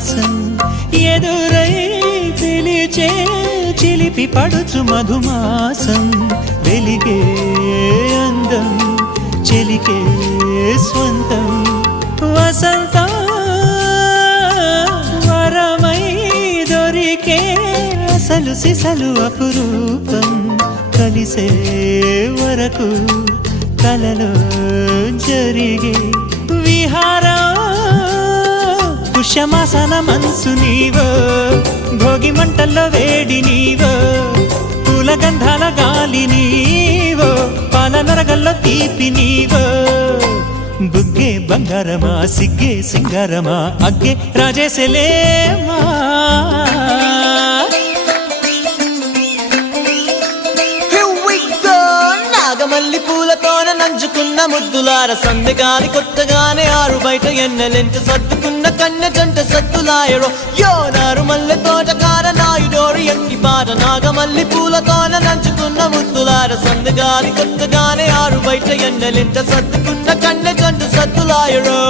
విలాసం ఎదురై పిలిచే చిలిపి పడుచు మధుమాసం వెలిగే అందం చెలికే స్వంతం వసంతం వరమై దొరికే అసలు సిసలు అపురూపం కలిసే వరకు కలలో జరిగే విహారం పుష్యమాసన మనసు నీవో భోగి మంటల్లో వేడి నీవో పూల గంధాల గాలి నీవో పాల నరగల్లో తీపి నీవో బుగ్గే బంగారమా సిగ్గే సింగారమా అగ్గే రాజేసలేమా నాగమల్లి పూలతోన నంచుకున్న ముద్దులార సందెగాలి కొట్టగానే ఆరు బయట ఎన్నెలెంట సర్దుకున్న కన్నె జంట సత్తులాయరో యో నారు మల్లె తోటకార నాయుడోరు ఎంకి పాట నాగమల్లి పూలతోన నంచుకున్న ముద్దులార సందెగాలి కొట్టగానే ఆరు బయట ఎన్నెలెంట సర్దుకున్న కన్నె జంట సత్తులాయరో